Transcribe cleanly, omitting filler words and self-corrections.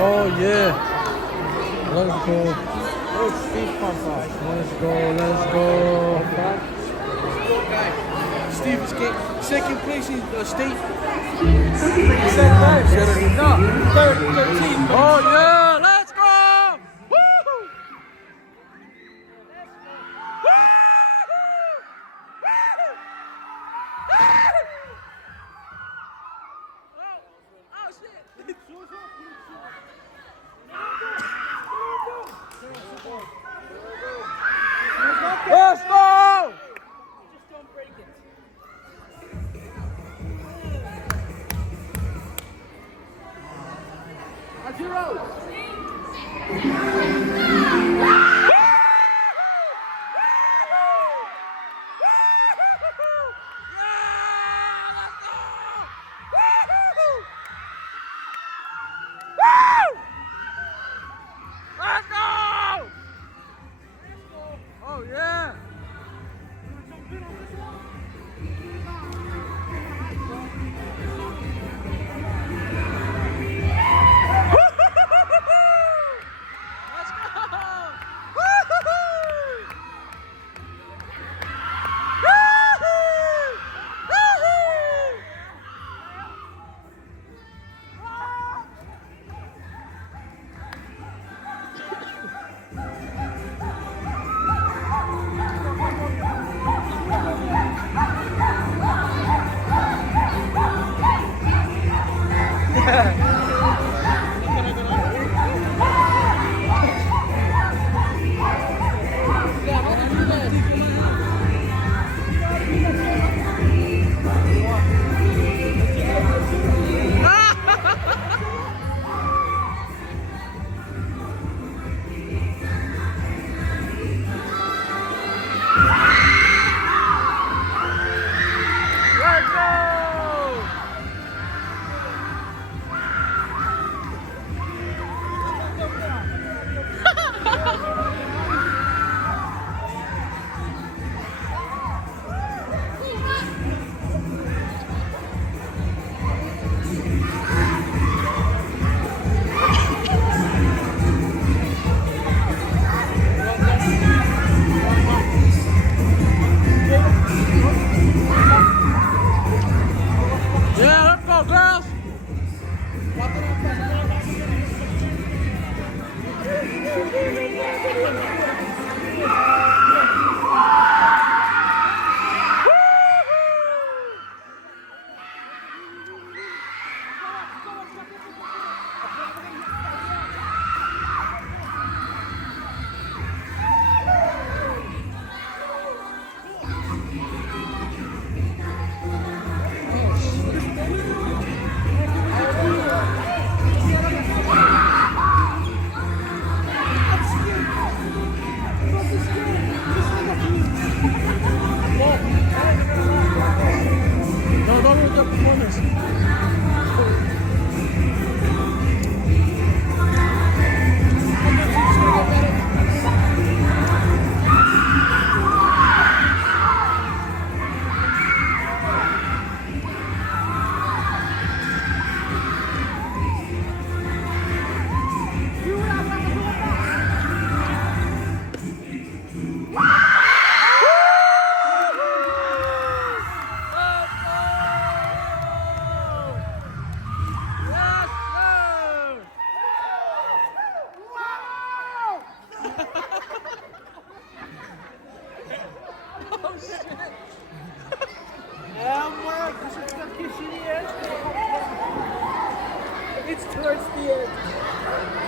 Oh yeah. Let's go. Oh, Steve Pumper. Let's go. Let's go. Steve is second place in state. No. Third, 13. Oh yeah. Let's go. Woo! Let's go! Just don't break it. Let's go! Oh yeah! Let's go! Let's go! Yeah, let's go, girls! No, don't look up performance. It's towards the end.